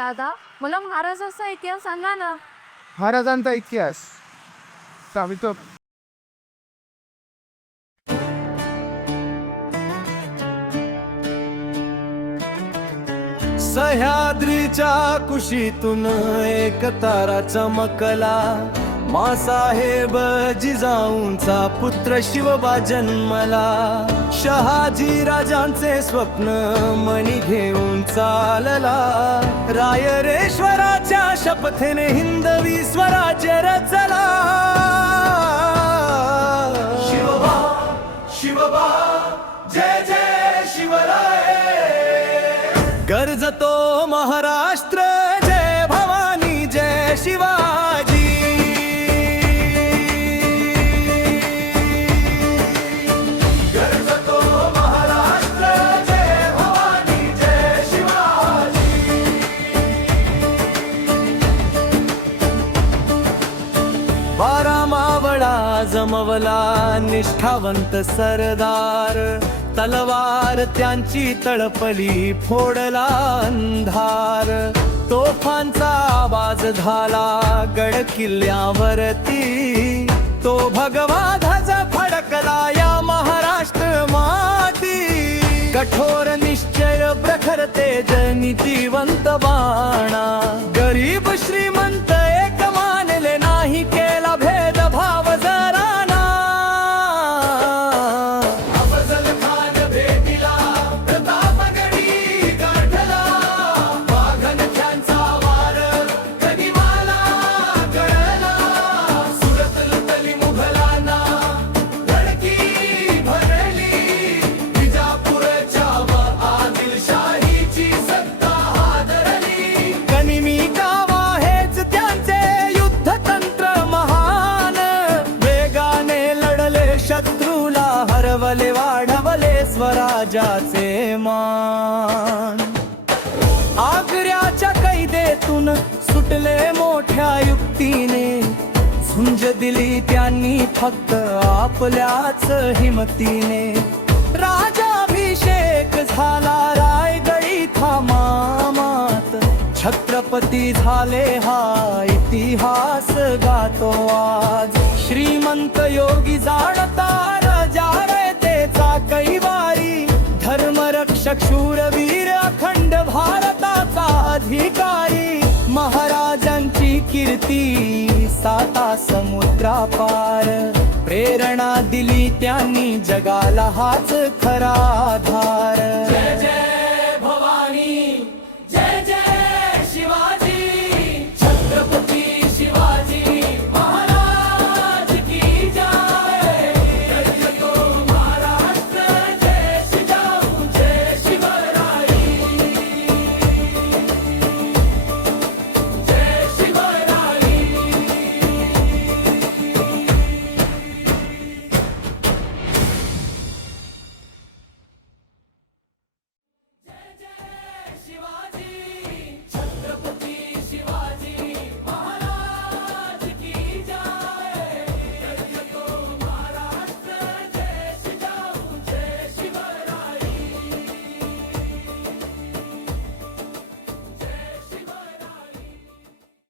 दादा, मला महाराजांचा इतिहास सांगा ना. महाराजांचा इतिहास सांगतो. सह्याद्रीच्या कुशीतून एक तारा चमकला. मासाहेब जिजाऊंचा पुत्र शिवबा जन्मला. शहाजी राजांचे स्वप्न मनी घेऊन चालला. रायरेश्वराच्या शपथेने हिंदवी स्वराज्य रचला. शिवबा शिवबा जय जय शिवराय. गर्जतो महाराष्ट्र जय भवानी जय शिवाजी. गर्जतो महाराष्ट्र जय भवानी जय शिवाजी. बारा मावळा जमवला निष्ठावंत सरदार. तलवार त्यांची तळपली फोडला अंधार. तोफांचा आवाज झाला गड किल्ल्यावरती. तो भगवा ध्वज फडकला या महाराष्ट्र माती. कठोर निश्चय प्रखर तेज नीतिवंत बाणा. गरीब श्रीमंत एक मानले नाही केला भेदभाव जराना. हरवले वाढवले स्वराजाचे मान. आग्र्याच्या कैदेतून सुटले मोठ्या युक्तीने. झुंज दिली त्यांनी फक्त आपल्याच हिमतीने. राजाभिषेक झाला रायगडी थामामात. छत्रपती झाले हा इतिहास गातो आज. श्रीमंत योगी जाणता रजारतेचा कैवारी. धर्मरक्षक शूरवीर अखंड भारताचा अधिकारी. महाराजांची कीर्ती साता समुद्रापार. प्रेरणा दिली त्यांनी जगाला हाच खरा आधार. जय जय